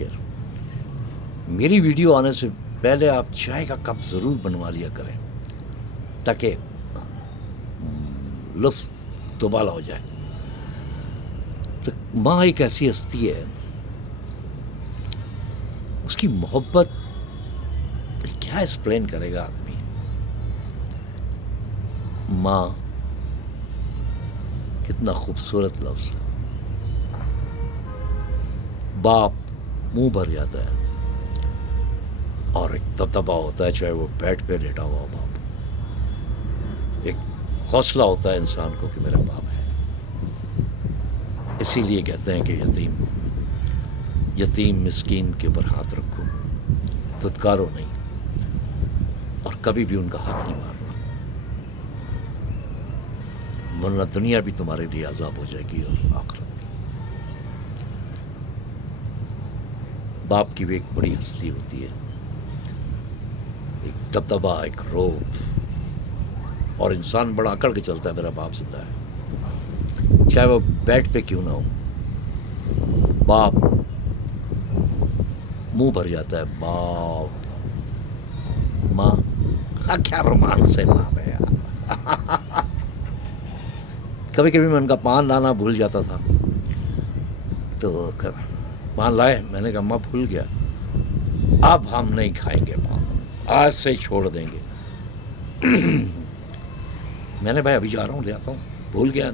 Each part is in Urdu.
شیئر. میری ویڈیو آنے سے پہلے آپ چائے کا کپ ضرور بنوا لیا کریں تاکہ لطف دوبالا ہو جائے. تو ماں ایک ایسی ہستی ہے، اس کی محبت کیا ایکسپلین کرے گا آدمی. ماں کتنا خوبصورت لفظ ہے. باپ منہ بھر جاتا ہے اور ایک دبدبا ہوتا ہے، چاہے وہ بیڈ پہ لیٹا ہوا باپ. ایک حوصلہ ہوتا ہے انسان کو کہ میرا باپ ہے. اسی لیے کہتے ہیں کہ یتیم مسکین کے اوپر ہاتھ رکھو، دھتکارو نہیں، اور کبھی بھی ان کا حق نہیں مارنا، ورنہ دنیا بھی تمہارے لیے عذاب ہو جائے گی اور آخرت بھی. باپ کی بھی ایک بڑی ہستی ہوتی ہے، ایک دبدبا، ایک روب، اور انسان بڑا اکڑ کے چلتا ہے میرا باپ زندہ ہے، چاہے وہ بیڈ پہ کیوں نہ ہو. باپ منہ بھر جاتا ہے، باپ. ماں کیا رومانس ہے ماں میں یار. کبھی کبھی میں ان کا پان لانا بھول جاتا تھا، تو پان لائے، میں نے کہا ماں بھول گیا، اب ہم نہیں کھائیں گے پان، آج سے چھوڑ دیں گے. میں نے بھائی ابھی جا رہا ہوں، لے آتا ہوں، بھول گیا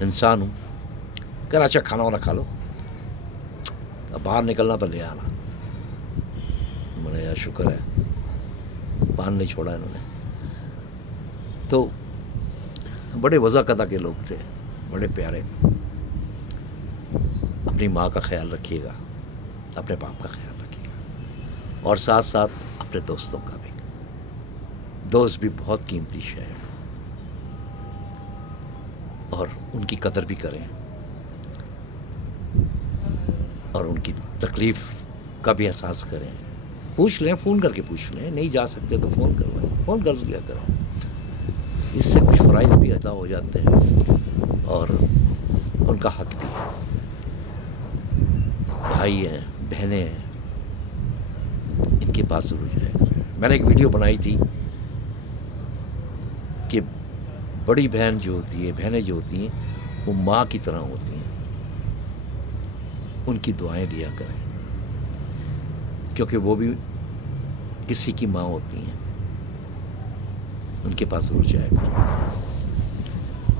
انسان ہوں. کہ اچھا کھانا وانا کھا لو، اب باہر نکلنا تو لے آنا. میں نے یار شکر ہے پان نہیں چھوڑا انہوں نے. تو بڑے وضع قدع کے لوگ تھے، بڑے پیارے. اپنی ماں کا خیال رکھیے گا، اپنے باپ کا خیال رکھیے گا، اور ساتھ ساتھ اپنے دوستوں کا بھی. دوست بھی بہت قیمتی شے ہے، اور ان کی قدر بھی کریں، اور ان کی تکلیف کا بھی احساس کریں. پوچھ لیں، فون کر کے پوچھ لیں، نہیں جا سکتے تو فون کر لیں، فون کر لیا کریں. اس سے کچھ فرائض بھی ادا ہو جاتے ہیں اور ان کا حق بھی ہے. بھائی ہیں، بہنیں ہیں، ان کے پاس ضرور جایا کریں. میں نے ایک ویڈیو بنائی تھی کہ بڑی بہن جو ہوتی ہے، بہنیں جو ہوتی ہیں، وہ ماں کی طرح ہوتی ہیں. ان کی دعائیں دیا کریں، کیونکہ وہ بھی کسی کی ماں ہوتی ہیں. ان کے پاس ضرور جایا کریں.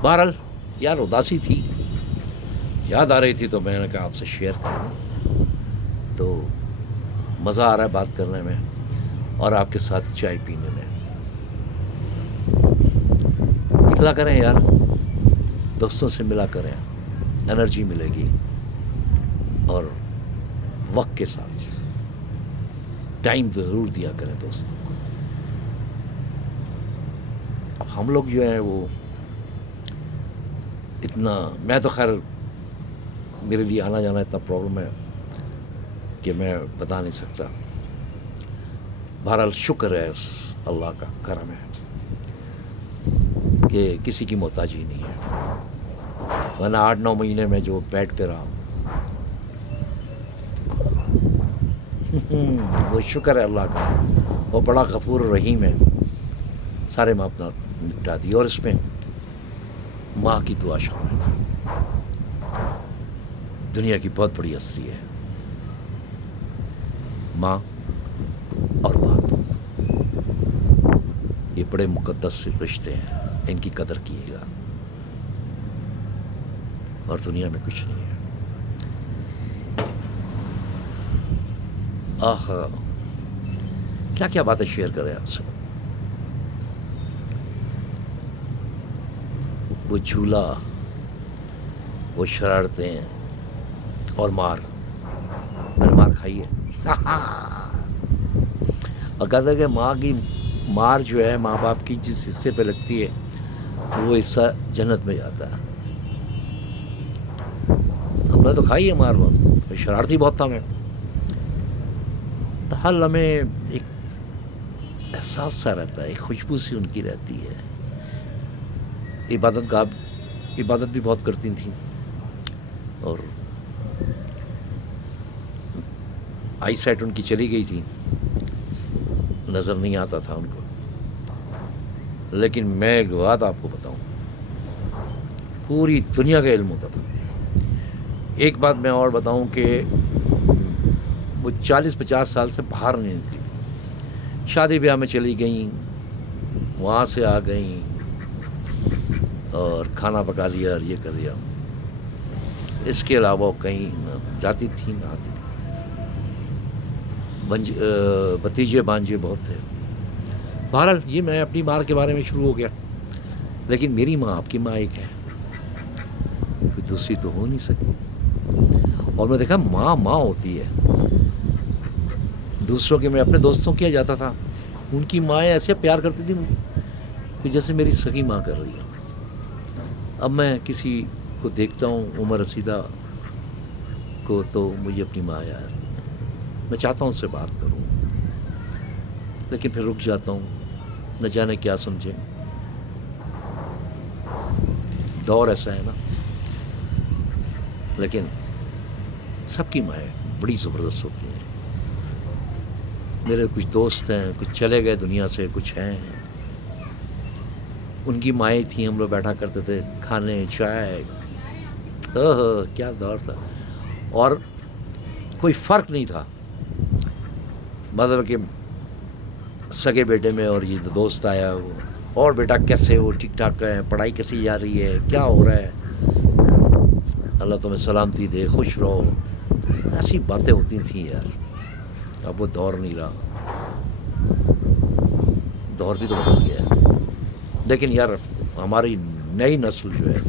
بہرحال یار اداسی تھی، یاد آ رہی تھی، تو میں نے کہا آپ سے شیئر کروں. تو مزہ آ رہا ہے بات کرنے میں اور آپ کے ساتھ چائے پینے میں. نکلا کریں یار، دوستوں سے ملا کریں، انرجی ملے گی. اور وقت کے ساتھ ٹائم ضرور دیا کریں دوستوں کو. اب ہم لوگ جو ہیں وہ اتنا، میں تو خیر میرے لیے آنا جانا اتنا پرابلم ہے کہ میں بتا نہیں سکتا. بہرحال شکر ہے اس اللہ کا کرم ہے کہ کسی کی محتاجی نہیں ہے. ورنہ 8-9 مہینے میں جو بیڈ پہ رہا، وہ شکر ہے اللہ کا، وہ بڑا غفور رحیم ہے، سارے معاملات نپٹا دی. اور اس میں ماں کی دعا شامل ہے. دنیا کی بہت بڑی ہستی ہے ماں اور باپ. یہ بڑے مقدس رشتے ہیں، ان کی قدر کیے گا، اور دنیا میں کچھ نہیں ہے. کیا کیا باتیں شیئر کریں آپ سے. وہ جھولا، وہ شرارتیں اور مار. میں نے مار کھائی ہے. اور کہتا ہے کہ ماں کی مار جو ہے، ماں باپ کی جس حصے پہ لگتی ہے، وہ حصہ جنت میں جاتا ہے. ہم نے تو کھائی ہے مار، بہت شرارتی بہت تھا میں. تو ہر لمحے ایک احساس سا رہتا ہے، ایک خوشبو سی ان کی رہتی ہے. عبادت بھی بہت کرتی تھیں، اور آئی سائٹ ان کی چلی گئی تھی، نظر نہیں آتا تھا ان کو، لیکن میں ایک بات آپ کو بتاؤں، پوری دنیا کا علم ہوتا تھا۔ ایک بات میں اور بتاؤں کہ وہ 40-50 سال سے باہر نہیں نکلی تھی، شادی بیاہ میں چلی گئیں، وہاں سے آ گئیں اور کھانا پکا لیا اور یہ کر لیا، اس کے علاوہ کہیں نہ جاتی تھی نہ آتی تھی۔ بھتیجے بھانجے بہت تھے۔ بہرحال یہ میں اپنی ماں کے بارے میں شروع ہو گیا، لیکن میری ماں آپ کی ماں ایک ہے، کوئی دوسری تو ہو نہیں سکتی۔ اور میں دیکھا ماں ماں ہوتی ہے، دوسروں کے میں اپنے دوستوں کیا جاتا تھا، ان کی مائیں ایسے پیار کرتی تھی کہ جیسے میری سگی ماں کر رہی ہے۔ اب میں کسی کو دیکھتا ہوں عمر رسیدہ کو تو مجھے اپنی ماں یاد آتی ہے، میں چاہتا ہوں اس سے بات کروں، لیکن پھر رک جاتا ہوں، نہ جانے کیا سمجھے، دور ایسا ہے نا۔ لیکن سب کی مائیں بڑی زبردست ہوتی ہیں۔ میرے کچھ دوست ہیں، کچھ چلے گئے دنیا سے، کچھ ہیں، ان کی مائیں تھیں، ہم لوگ بیٹھا کرتے تھے کھانے چائے، کیا دور تھا، اور کوئی فرق نہیں تھا، مطلب کہ سگے بیٹے میں اور یہ دوست آیا وہ، اور بیٹا کیسے ہو، ٹھیک ٹھاک ہے، پڑھائی کیسی جا رہی ہے، کیا ہو رہا ہے، اللہ تمہیں سلامتی دے، خوش رہو، ایسی باتیں ہوتی تھیں یار۔ اب وہ دور نہیں رہا، دور بھی تو بدل گیا ہے۔ لیکن یار ہماری نئی نسل جو ہے،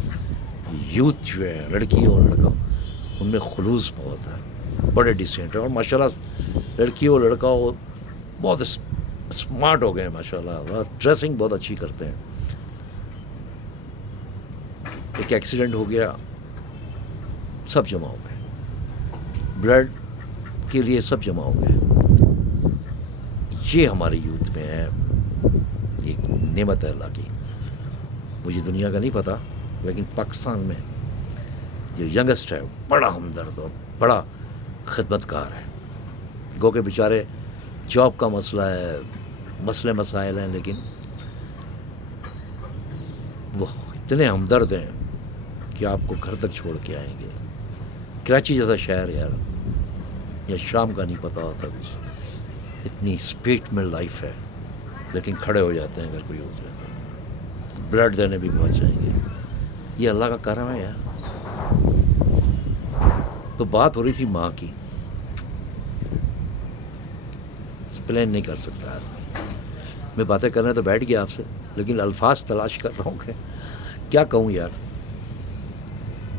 یوتھ جو ہے، لڑکی اور لڑکا، ان میں خلوص بہت ہے، بڑے ڈیسینٹ ہیں، اور ماشاء اللہ لڑکی ہو لڑکا ہو بہت اسمارٹ ہو گئے ہیں ماشاء اللہ، اور ڈریسنگ بہت اچھی کرتے ہیں۔ ایک ایکسیڈنٹ ہو گیا، سب جمع ہو گئے، بلڈ کے لیے سب جمع ہو گئے۔ یہ ہمارے یوتھ میں ہے، یہ نعمت ہے اللہ کی، مجھے دنیا کا نہیں پتہ، لیکن پاکستان میں جو ینگسٹ ہے بڑا ہمدرد اور بڑا خدمت کار ہے۔ گو کہ بیچارے جاب کا مسئلہ ہے، مسائل ہیں، لیکن وہ اتنے ہمدرد ہیں کہ آپ کو گھر تک چھوڑ کے آئیں گے۔ کراچی جیسا شہر یار، یا شام کا نہیں پتہ ہوتا کچھ، اتنی اسپیڈ میں لائف ہے، لیکن کھڑے ہو جاتے ہیں اگر کوئی ہو جائے، بلڈ دینے بھی پہنچ جائیں گے۔ یہ اللہ کا کرم ہے یار۔ تو بات ہو رہی تھی ماں کی، ایکسپلین نہیں کر سکتا آدمی، میں باتیں کرنے تو بیٹھ گیا آپ سے، لیکن الفاظ تلاش کر رہا ہوں کہ کیا کہوں یار۔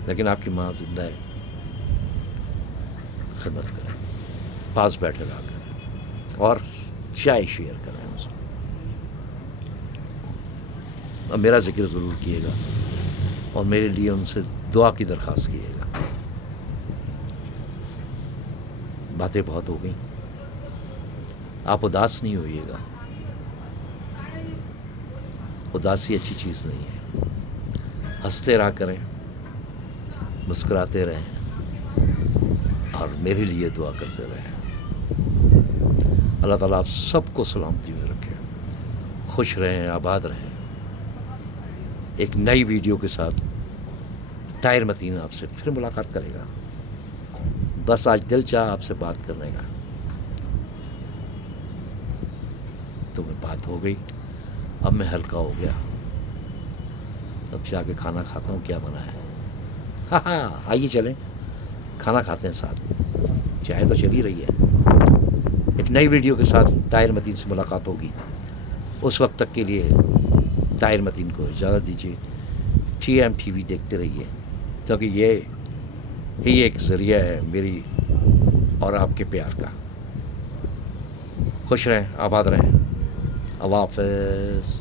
لیکن آپ کی ماں زندہ ہے، خدمت کریں، پاس بیٹھے رہا کریں، اور چائے شیئر کریں ان سے، اور میرا ذکر ضرور کیے گا، اور میرے لیے ان سے دعا کی درخواست کیے گا۔ باتیں بہت ہو گئیں، آپ اداس نہیں ہوئیے گا، اداسی اچھی چیز نہیں ہے، ہنستے رہا کریں، مسکراتے رہیں، اور میرے لیے دعا کرتے رہیں۔ اللہ تعالیٰ آپ سب کو سلامتی میں رکھے، خوش رہیں، آباد رہیں۔ ایک نئی ویڈیو کے ساتھ طاہر متین آپ سے پھر ملاقات کرے گا، بس آج دل چاہا آپ سے بات کرنے کا، تو میں بات ہو گئی، اب میں ہلکا ہو گیا، اب جا کے کھانا کھاتا ہوں، کیا بنا ہے، ہاں آئیے چلیں کھانا کھاتے ہیں ساتھ، چائے تو چلی رہی ہے۔ ایک نئی ویڈیو کے ساتھ طاہر متین سے ملاقات ہوگی، اس وقت تک کے لیے طاہر متین کو اجازت دیجیے۔ TMTV دیکھتے رہیے، کیونکہ یہ ہی ایک ذریعہ ہے میری اور آپ کے پیار کا۔ خوش رہیں، آباد رہیں، اللہ حافظ۔